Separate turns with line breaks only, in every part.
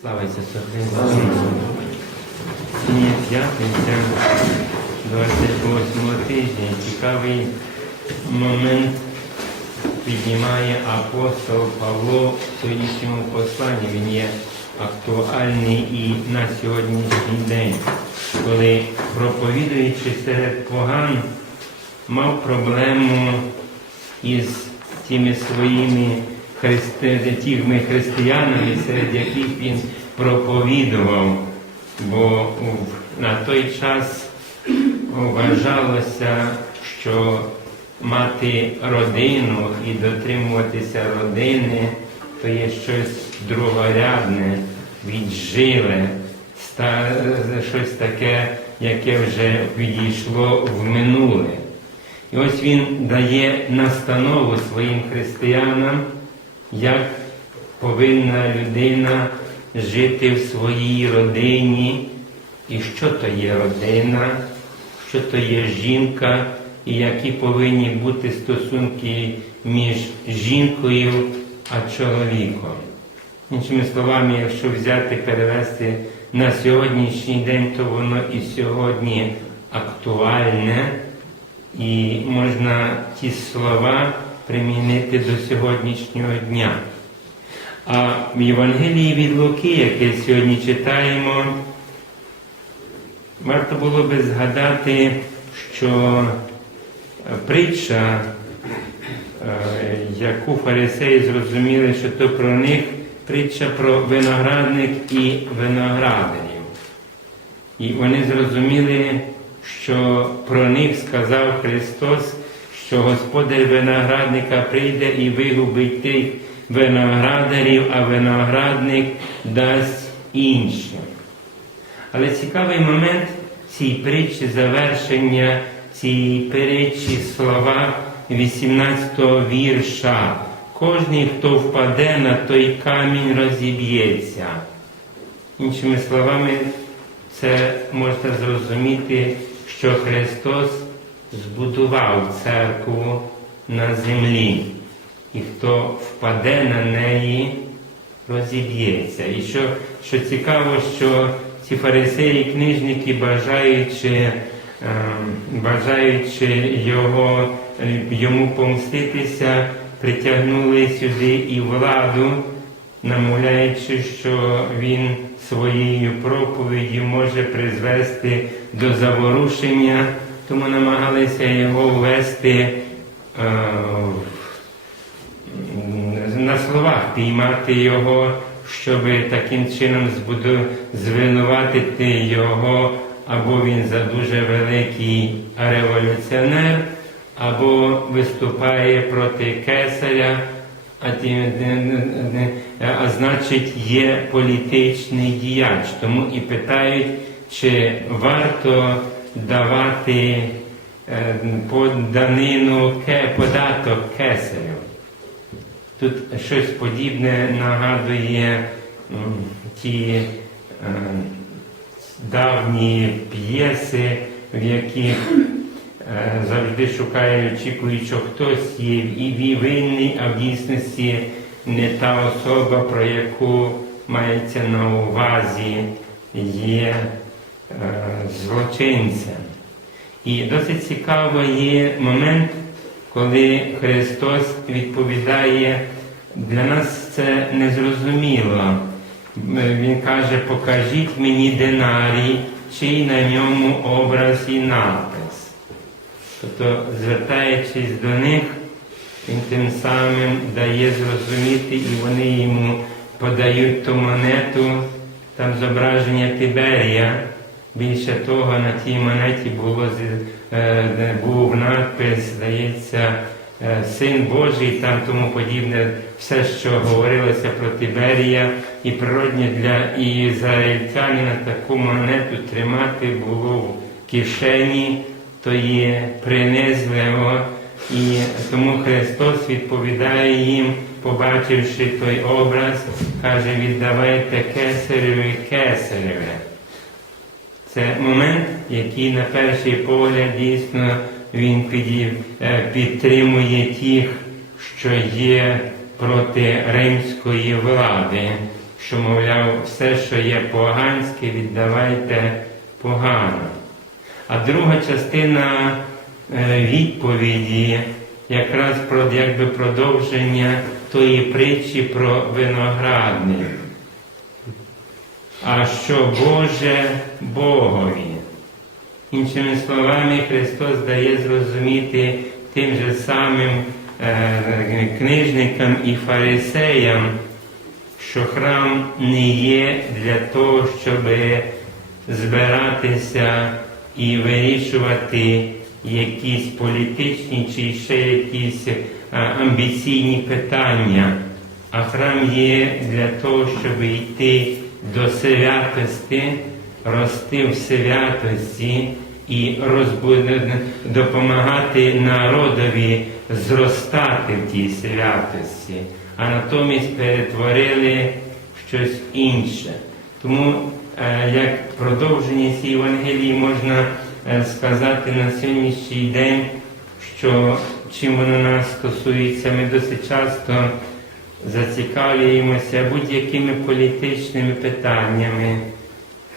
Слава Ісусу Христу! Сьогодні п'ятниця 28 тижня. Цікавий момент піднімає апостол Павло в сьогоднішньому посланні. Він є актуальний і на сьогоднішній день, коли проповідуючи серед поган, мав проблему із тими своїми. Тими християнами, серед яких він проповідував, бо на той час вважалося, що мати родину і дотримуватися родини то є щось другорядне, віджиле, щось таке, яке вже відійшло в минуле. І ось він дає настанову своїм християнам, як повинна людина жити в своїй родині, і що то є родина, що то є жінка, і які повинні бути стосунки між жінкою а чоловіком. Іншими словами, якщо взяти, перевести на сьогоднішній день, то воно і сьогодні актуальне, і можна ті слова примінити до сьогоднішнього дня. А в Євангелії від Луки, яке сьогодні читаємо, варто було би згадати, що е, притча, е, яку фарисеї зрозуміли, що то про них притча про виноградник і виноградарів. І вони зрозуміли, що про них сказав Христос, що Господар виноградника прийде і вигубить тих виноградарів, а виноградник дасть іншим. Але цікавий момент цій притчі, завершення цієї притчі слова 18-го вірша. Кожний, хто впаде на той камінь, розіб'ється. Іншими словами, це можна зрозуміти, що Христос збудував церкву на землі, і хто впаде на неї, розіб'ється. І що, що цікаво, що ці фарисеї, книжники, бажаючи, е, бажаючи його, йому помститися, притягнули сюди і владу, намовляючи, що він своєю проповіддю може призвести до заворушення, тому намагалися його ввести е, на словах, піймати його, щоб таким чином звинуватити його, або він за дуже великий революціонер, або виступає проти кесаря, а, ті- не- не- а значить є політичний діяч. Тому і питають, чи варто давати е, данину податок кесарю. Тут щось подібне нагадує ті е, давні п'єси, в яких е, завжди шукають, очікують, що хтось є і винний, а в дійсності не та особа, про яку мається на увазі, є злочинцем. І досить цікаво є момент, коли Христос відповідає, для нас це незрозуміло. Він каже, покажіть мені динарій, чий на ньому образ і надпис. Тобто, звертаючись до них, він тим самим дає зрозуміти, і вони йому подають ту монету, там зображення Тиберія. Більше того, на тій монеті було, е, був надпис, здається, е, Син Божий, там тому подібне, все, що говорилося про Тиберія, і природне для ізраїльтянина таку монету тримати було в кишені, то є принизливо. І тому Христос відповідає їм, побачивши той образ, каже, віддавайте кесареві кесареве. Це момент, який на перший погляд дійсно він е, підтримує тих, що є проти римської влади, що, мовляв, все, що є поганське, віддавайте погано. А друга частина е, відповіді якраз про якби продовження тої притчі про виноградник. А що Боже Богові. Іншими словами, Христос дає зрозуміти тим же самим е, книжникам і фарисеям, що храм не є для того, щоб збиратися і вирішувати якісь політичні чи ще якісь е, амбіційні питання, а храм є для того, щоб йти до святості, рости в святості і допомагати народові зростати в тій святості, а натомість перетворили щось інше. Тому е, як продовження цієї Євангелії можна е, сказати на сьогоднішній день, що чим воно нас стосується, ми досить часто зацікавлюємося будь-якими політичними питаннями,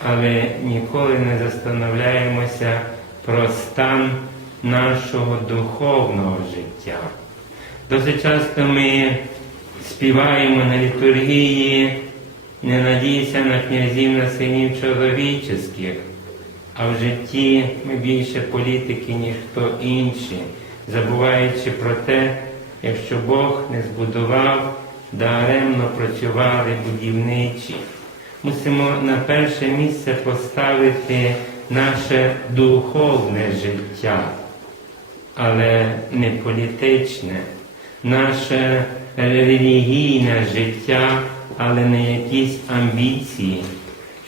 але ніколи не застановляємося про стан нашого духовного життя. Досить часто ми співаємо на літургії, не надійся на князів, на синів чоловічих, а в житті ми більше політики, ніж хто інший, забуваючи про те, якщо Бог не збудував, даремно працювали будівничі. Мусимо на перше місце поставити наше духовне життя, але не політичне, наше релігійне життя, але не якісь амбіції.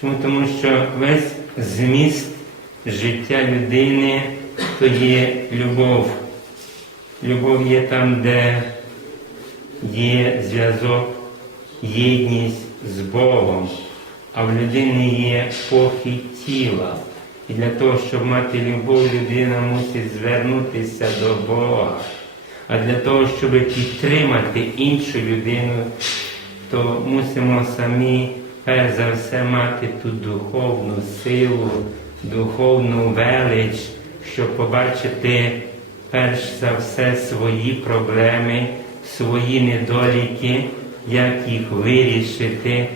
Чому? Тому що весь зміст життя людини то є любов. Любов є там, де є зв'язок, єдність з Богом, а в людини є похідь тіла. І для того, щоб мати любов, людина мусить звернутися до Бога. А для того, щоб підтримати іншу людину, то мусимо самі перш за все мати ту духовну силу, духовну велич, щоб побачити перш за все свої проблеми, свої недоліки, як їх вирішити,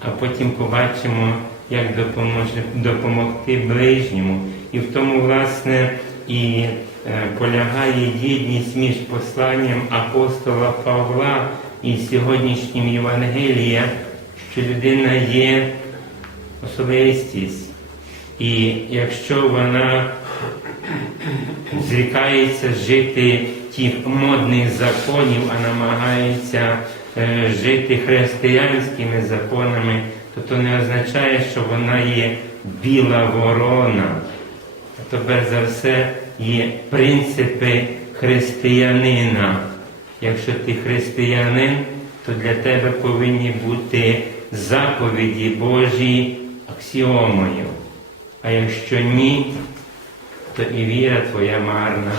а потім побачимо, як допоможе, допомогти ближньому. І в тому, власне, і е, полягає єдність між посланням апостола Павла і сьогоднішнім Євангелієм, що людина є особистість. І якщо вона зрікається жити тих модних законів, а намагається е, жити християнськими законами, то то не означає, що вона є біла ворона. То перш за все є принципи християнина. Якщо ти християнин, то для тебе повинні бути заповіді Божі аксіомою. А якщо ні, то і віра твоя марна.